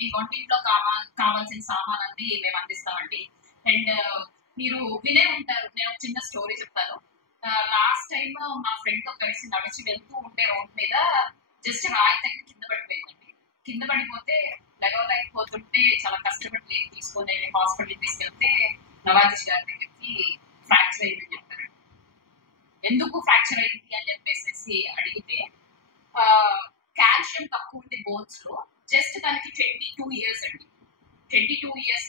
మీ వంటింట్లో కావాల్సిన సామాన్లన్నీ మేము అందిస్తామండి. అండ్ మీరు వినే ఉంటారు, నేను చిన్న స్టోరీ చెప్తాను. లాస్ట్ టైం మా ఫ్రెండ్ తో కలిసి నడిచి వెళ్తూ ఉంటే రోడ్ మీద జస్ట్ రాయి తగ్గి కింద పడిపోయిందండి. కింద పడిపోతే లెగవలేకపోతుంటే చాలా కష్టపడి తీసుకొని వెళ్ళి హాస్పిటల్ తీసుకెళ్తే నవాజీష్ గారి దగ్గరికి ఫ్రాక్చర్ అయిందని చెప్పారు. ఎందుకు ఫ్రాక్చర్ అయింది అని చెప్పేసి అడిగితే కాల్షియం తక్కువ ఉంది బోన్స్ లో. జస్ట్ తనకి 22 years అండి. 22 years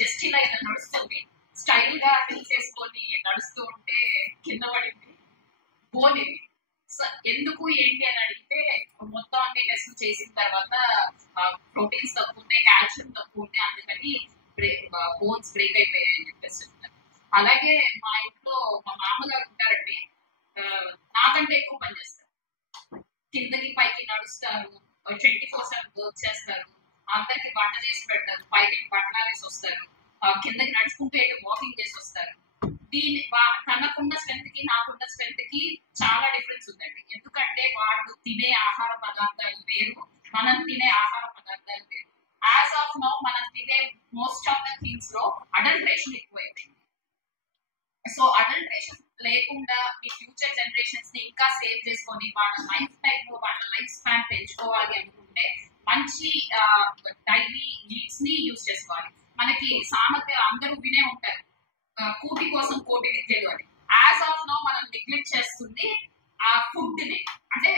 జస్ట్ ఇలా నడుస్తుంది, స్టైల్ గా తీసేసుకొని నడుస్తూ ఉంటే కింద పడింది బోన్ ఇది. సో ఎందుకు ఏంటి అని అడిగితే మొత్తం అన్ని టెస్ట్ చేసిన తర్వాత ప్రోటీన్స్ తక్కువ ఉన్నాయి, కాల్షియం తక్కువ ఉన్నాయి, అందుకని బోన్స్ బ్రేక్ అయిపోయాయి అని చెప్పేసి చెప్తారు. అలాగే మా ఇంట్లో మా మామగారు ఉంటారండి, నాకంటే ఎక్కువ పని చేస్తారు. కిందకి పైకి నడుస్తారు, 24/7 వర్క్ చేస్తారు, అందరికి వంట చేసి పెడతారు, పైకి బట్టలు వేసి వస్తారు, కిందకి నడుచుకుంటూ వెళ్ళి వాకింగ్ చేసి వస్తారు. తనకున్న స్ట్రెంత్ కి నాకున్న స్ట్రెంత్ కి చాలా డిఫరెన్స్ ఉందండి. ఎందుకంటే వాళ్ళు తినే ఆహార పదార్థాలు వేరు, మనం తినే ఆహార పదార్థాలు వేరు. యాజ్ ఆఫ్ నౌ మనం తినే మోస్ట్ ఆఫ్ ద థింగ్స్ లో అడల్ట్రేషన్ ఎక్కువైంది. సో అడల్ట్రేషన్ లేకుండా మీ ఫ్యూచర్ జనరేషన్స్ ని ఇంకా సేవ్ చేసుకొని వాళ్ళ లైఫ్ టైం లో వాళ్ళ లైఫ్ స్పాన్ పెంచుకోవాలి అనుకుంటే మంచి డైలీ నీడ్స్ ని యూజ్ చేసుకోవాలి. మనకి సామెత అందరూ వినే ఉంటారు, కూటి కోసం కోటి విద్యలు అని. యాజ్ ఆఫ్ నౌ మనం నెగ్లెక్ట్ చేస్తుంది ఆ ఫుడ్ ని. అంటే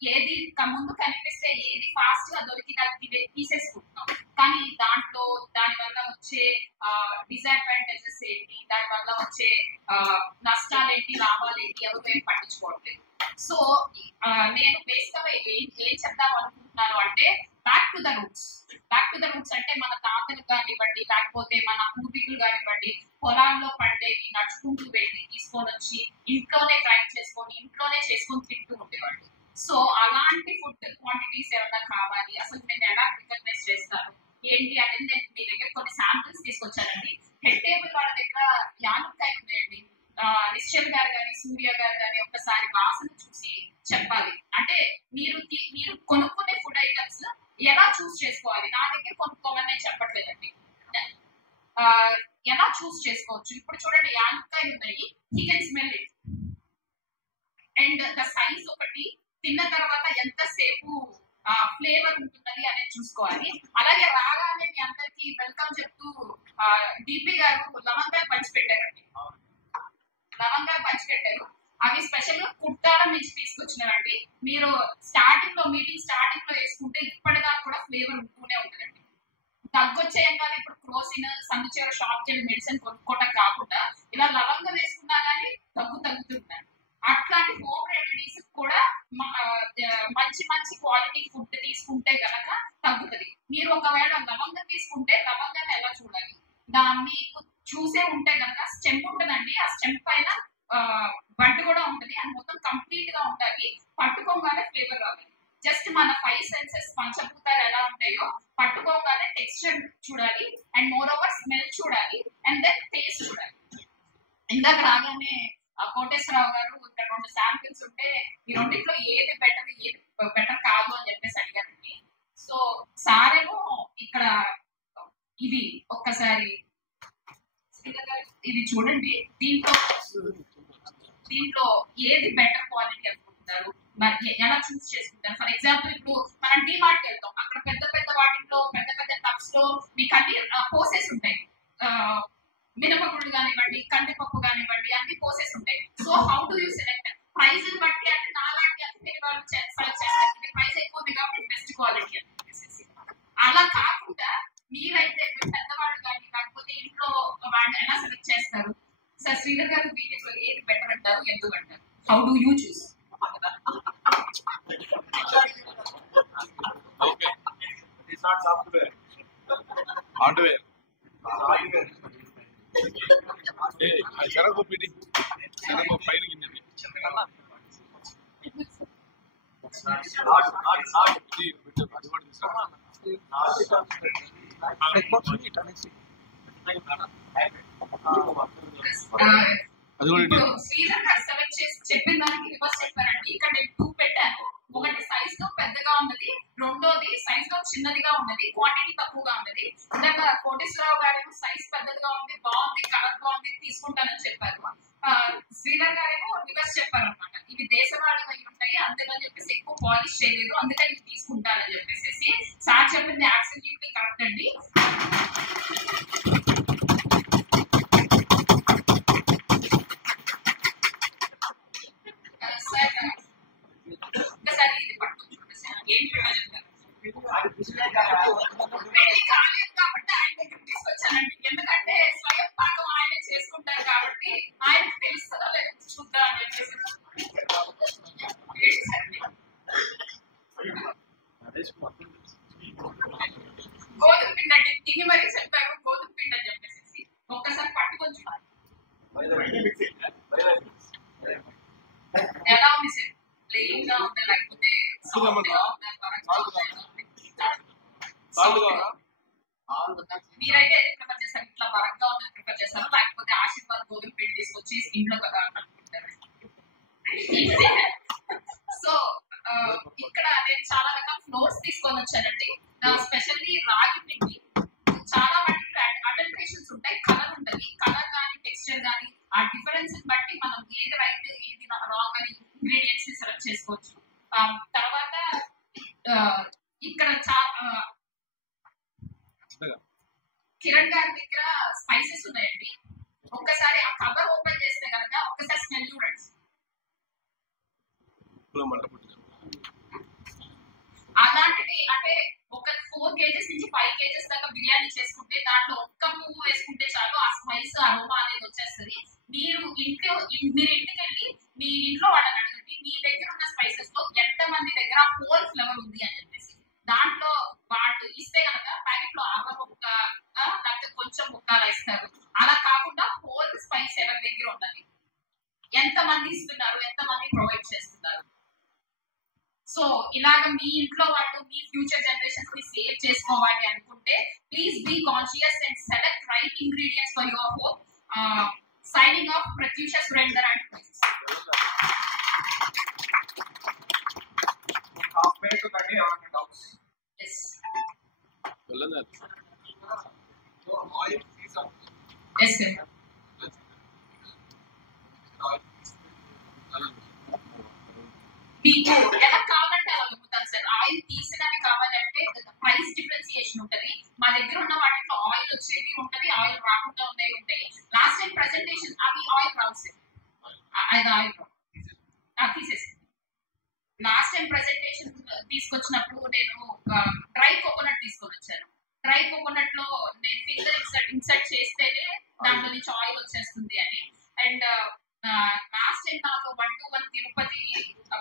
ఏది ముందు కనిపిస్తే ఏది ఫాస్ట్ గా దొరికి తీసేసుకుంటున్నాం, కానీ దాని వల్ల వచ్చే డిసడ్వాంటేజెస్ ఏంటి, దాని వల్ల వచ్చే నష్టాలు ఏంటి, లాభాలు ఏంటి, ఎవరు ఏం పట్టించుకోవట్లేదు. సో నేను బేసిక్ గా ఏం చెప్దాం అనుకుంటున్నాను అంటే back to the roots. Back to the roots అంటే మన తాతలు కానివ్వండి, లేకపోతే మన పూర్వీకులు కానివ్వండి, పొలాల్లో పండేవి నడుచుకుంటూ వెళ్ళి తీసుకొని వచ్చి ఇంట్లోనే ట్రైన్ చేసుకొని ఇంట్లోనే చేసుకొని తింటూ ఉండేవాళ్ళు. సో అలాంటి ఫుడ్ క్వాంటిటీస్ ఏమైనా కావాలి, అసలు నేను ఎలా రికగ్నైజ్ చేస్తాను ఏంటి అనేది నేను మీ దగ్గర కొన్ని శాంపిల్స్ తీసుకొచ్చానండి. హెడ్ టేబుల్ వాళ్ళ దగ్గర యాలుక్కాయ ఉన్నాయండి. నిశ్చల్ గారు కానీ సూర్య గారు కానీ ఒక్కసారి వాసన చూసి చెప్పాలి. అంటే మీరు కొనుక్కునే ఫుడ్ ఐటమ్స్ ఎలా చూస్ చేసుకోవాలి, నా దగ్గర కొనుక్కోమని నేను చెప్పట్లేదండి, ఎలా చూస్ చేసుకోవచ్చు. ఇప్పుడు చూడండి, యాలుక్కాయలు ఉన్నాయి, he can smell it. And the size ఒకటి, తిన్న తర్వాత ఎంతసేపు ఫ్లేవర్ ఉంటుందని అనేది చూసుకోవాలి. అలాగే రాగానే మీ అందరికి వెల్కమ్ చెప్తూ డిపి గారు లవంగాలు పంచిపెట్టారండి. లవంగాలు పంచిపెట్టారు, అవి స్పెషల్ గా కుట్టారం నుంచి తీసుకొచ్చినవండి. మీరు మీటింగ్ స్టార్టింగ్ లో వేసుకుంటే ఇప్పటిదాకా కూడా ఫ్లేవర్ ఉంటూనే ఉంటుందండి. తగ్గొచ్చేయంగానే ఇప్పుడు క్రోసిన్ సందుచేర షాప్కి వెళ్ళి మెడిసిన్ కొనుక్కోవటం కాకుండా ఇలా లవంగం వేసుకున్నా కానీ తగ్గుతుందండి. అట్లాంటి హోమ్ రెమెడీస్ కూడా మంచి మంచి క్వాలిటీ ఫుడ్ తీసుకుంటే గనక తగ్గుతుంది. మీరు ఒకవేళ లవంగం తీసుకుంటే లవంగాన్ని ఎలా చూడాలి, మీకు చూసే ఉంటే గనక స్టెమ్ ఉంటుందండి, ఆ స్టెమ్ పైన బడ్ కూడా ఉంటుంది, అది మొత్తం కంప్లీట్ గా ఉంటుంది, పట్టుకోగానే ఫ్లేవర్ రావాలి. జస్ట్ మన 5 సెన్సెస్ పంచభూతాలు ఎలా ఉంటాయో పట్టుకోగానే టెక్స్చర్ చూడాలి, అండ్ మోర్ ఓవర్ స్మెల్ చూడాలి, అండ్ దెన్ టేస్ట్ చూడాలి. ఇందాక రాగానే కోటేశ్వరరావు గారు ఇక్కడ 2 శాంపిల్స్ ఉంటే ఈ రెండింటిలో ఏది బెటర్ కాదు అని చెప్పేసి అడిగారండి. సో సారేమో ఇక్కడ ఇది ఒక్కసారి ఇది చూడండి, దీంట్లో ఏది బెటర్ క్వాలిటీ అనుకుంటున్నారు, మరి ఎలా చూస్ చేసుకుంటారు. ఫర్ ఎగ్జాంపుల్ ఇప్పుడు మనం డిమార్ట్కి వెళ్తాం, అక్కడ పెద్ద పెద్ద వాటిలో పెద్ద పెద్ద టబ్స్ లో మీకు అన్ని పోసెస్ ఉంటాయి, మినపగుళ్ళు కానివ్వండి, కందిపప్పు కానివ్వండి, అన్ని పోసెస్ ఉంటాయి. So how do you select price బట్టి? అంటే నాలాంటి అన్ని వాళ్ళు సెలెక్ట్ చేస్తారు, ఇది ప్రైస్ ఎక్కువ ఉంది కాబట్టి బెస్ట్ క్వాలిటీ అని చెప్పేసి. అలా కాకుండా మీరైతే పెద్దవాళ్ళు కానీ లేకపోతే ఇంట్లో వాళ్ళు ఎలా సెలెక్ట్ చేస్తారు? సార్ శ్రీధర్ గారు వీటిలో ఏది బెటర్ అంటారు, ఎందుకు అంటారు? How do you choose? Okay, it's not software, hardware. శనగ పిడి శనగ పైన కిందండి శ్రీధర్ గారు సెలెక్ట్ చేసి చెప్పిన దానికి రివర్స్ చెప్పారండి. ఇక్కడ నేను 2 పెట్టాను, ఒకటి సైజ్ లో పెద్దగా ఉన్నది, రెండోది సైజ్ లో చిన్నదిగా ఉన్నది, క్వాంటిటీ తక్కువగా ఉన్నది. ఇందాక కోటేశ్వరరావు గారు సైజ్ పెద్దదిగా ఉంది, బాగుంది, కలర్ బాగుంది, తీసుకుంటానని చెప్పారు. శ్రీధర్ గారేమో రివర్స్ చెప్పారు అనమాట, ఇవి దేశవాళీ అయి ఉంటాయి అందుకని చెప్పేసి ఎక్కువ పాలిష్ చేయలేదు అందుకని తీసుకుంటానని చెప్పేసి. సార్ చెప్పింది అబ్సల్యూట్లీ కరెక్ట్ అండి. సార్ ఇది పట్టుకుంటుంది సార్, ఏం చెప్తారు కాలేదు కాబట్టి ఆయన దగ్గర తీసుకొచ్చానండి. ఎందుకంటే స్వయం పాకం ఆయన చేసుకుంటారు కాబట్టి ఆయనకు తెలుస్తుందో లేదు చూద్దాం అని చెప్పేసి. గోధుమ పిండి అండి, తిని మరీ చెప్పారు గోధుమ పిండి అని చెప్పేసి. ఒక్కసారి పట్టుకొని చూడాలి ఎలా ఉంది సార్, ప్లెయిన్ గా ఉందా లేకపోతే మీరైతే ప్రిఫర్ చేస్తారు, ఇట్లా బరంగా ఉందని ప్రిఫర్ చేస్తారా లేకపోతే ఆశీర్వాద్ గోధుమ పిండి తీసుకొచ్చి ఇంట్లో కదా అనుకుంటారు? సో ఇక్కడ నేను చాలా రకాల ఫ్లోర్స్ తీసుకొని వచ్చానండి. స్పెషల్లీ రాగి పిండి చాలా వాటికి అడల్ట్రేషన్స్ ఉంటాయి, కలర్ ఉంటుంది, కలర్ కానీ టెక్స్చర్ కానీ ఆ డిఫరెన్స్ బట్టి మనం ఏది రైట్ ఏది రాంగ్ అని ఇంగ్రీడియంట్స్ ని సెలెక్ట్ చేసుకోవచ్చు. తర్వాత ఇక్కడ కిరణ్ గారి దగ్గర స్పైసెస్ ఉన్నాయండి. ఒక్కసారి ఆ కవర్ ఓపెన్ చేస్తే కనుక ఒక్కసారి స్మెల్ చూడండి. అలాంటిది అంటే ఒక 4 kgs నుంచి 5 kgs దాకా బిర్యానీ చేసుకుంటే దాంట్లో ఒక్క పువ్వు వేసుకుంటే చాలు ఆ స్పైస్ అరోమా అనేది వచ్చేస్తుంది. మీరు ఇంటికి వెళ్ళి మీ ఇంట్లో వాళ్ళని అడగండి, మీ దగ్గర ఉన్న స్పైసెస్ లో ఎంత మంది దగ్గర హోల్ ఫ్లేవర్ ఉంది అని చెప్పేసి. దాంట్లో వాళ్ళు ఇస్తే కనుక ప్యాకెట్ లో అర ముక్క లేకపోతే కొంచెం ముక్కలు ఇస్తారు. అలా కాకుండా హోల్ స్పైస్ ఎవరి దగ్గర ఉన్నది, ఎంత మంది ఇస్తున్నారు, ఎంత మంది ప్రొవైడ్ చేస్తున్నారు. సో ఇలాగ మీ ఇంట్లో వాళ్ళు మీ ఫ్యూచర్ జనరేషన్స్ ని సేవ్ చేసుకోవాలి అనుకుంటే please be conscious and select right ingredients for your home. Signing off Prathyusha Surender and మీకు ఎలా కావాలంటే అలా అమ్ముతాను సార్. ఆయిల్ తీసినవి కావాలంటే ప్రైస్ డిఫరెన్సియేషన్ ఉంటది. మా దగ్గర ఉన్న వాటిలో ఆయిల్ వచ్చేది ఉంటది, ఆయిల్ రాకుండా ఉన్నాయి ఉంటాయి. లాస్ట్ టైం ప్రెజెంటేషన్ అవి ఆయిల్ రావు సార్, అది ఆయిల్ తీసేసి లాస్ట్ టైం ప్రెజెంటేషన్ తీసుకొచ్చినప్పుడు నేను డ్రై కోకోనట్ తీసుకొని వచ్చాను. డ్రై కోకోనట్ లో నేను ఫింగర్ ఇన్సర్ట్ చేస్తేనే దాంట్లో నుంచి ఆయిల్ వచ్చేస్తుంది అని. అండ్ లాస్ట్ టైం నాకు 1-to-1 తిరుపతి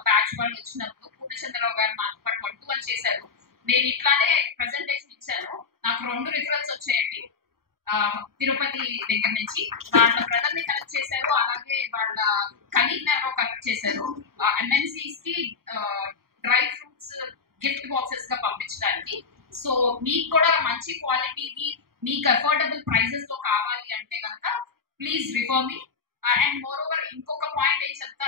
బ్యాచ్ వాళ్ళు వచ్చినప్పుడు పూర్ణచంద్రరావు గారు నాకు 1-to-1 చేశారు. నేను ఇట్లానే ప్రెజెంటేషన్ ఇచ్చాను, నాకు 2 రిఫరెన్స్ వచ్చాయండి తిరుపతి దగ్గర నుంచి. వాళ్ళ బ్రదర్ ని కలెక్ట్ చేశారు, అలాగే వాళ్ళ కలీగ్ ఎవరో కలెక్ట్ చేశారు MNCs కి డ్రై ఫ్రూట్స్ గిఫ్ట్ బాక్సెస్ గా పంపించడానికి. సో మీకు కూడా మంచి క్వాలిటీవి మీకు అఫోర్డబుల్ ప్రైసెస్ తో కావాలి అంటే కనుక please refer me. And more over ఇంకొక పాయింట్ ఏం చెప్తాను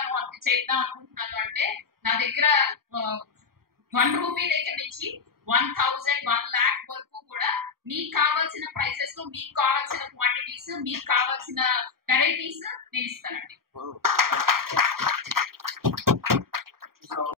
చేద్దాం అనుకుంటున్నాను అంటే, నా దగ్గర 1 రూపీ దగ్గర నుంచి 1000, 1 lakh వరకు కూడా మీకు కావాల్సిన ప్రైసెస్ లో మీకు కావాల్సిన క్వాంటిటీస్ మీకు కావాల్సిన వెరైటీస్ నేను ఇస్తానండి.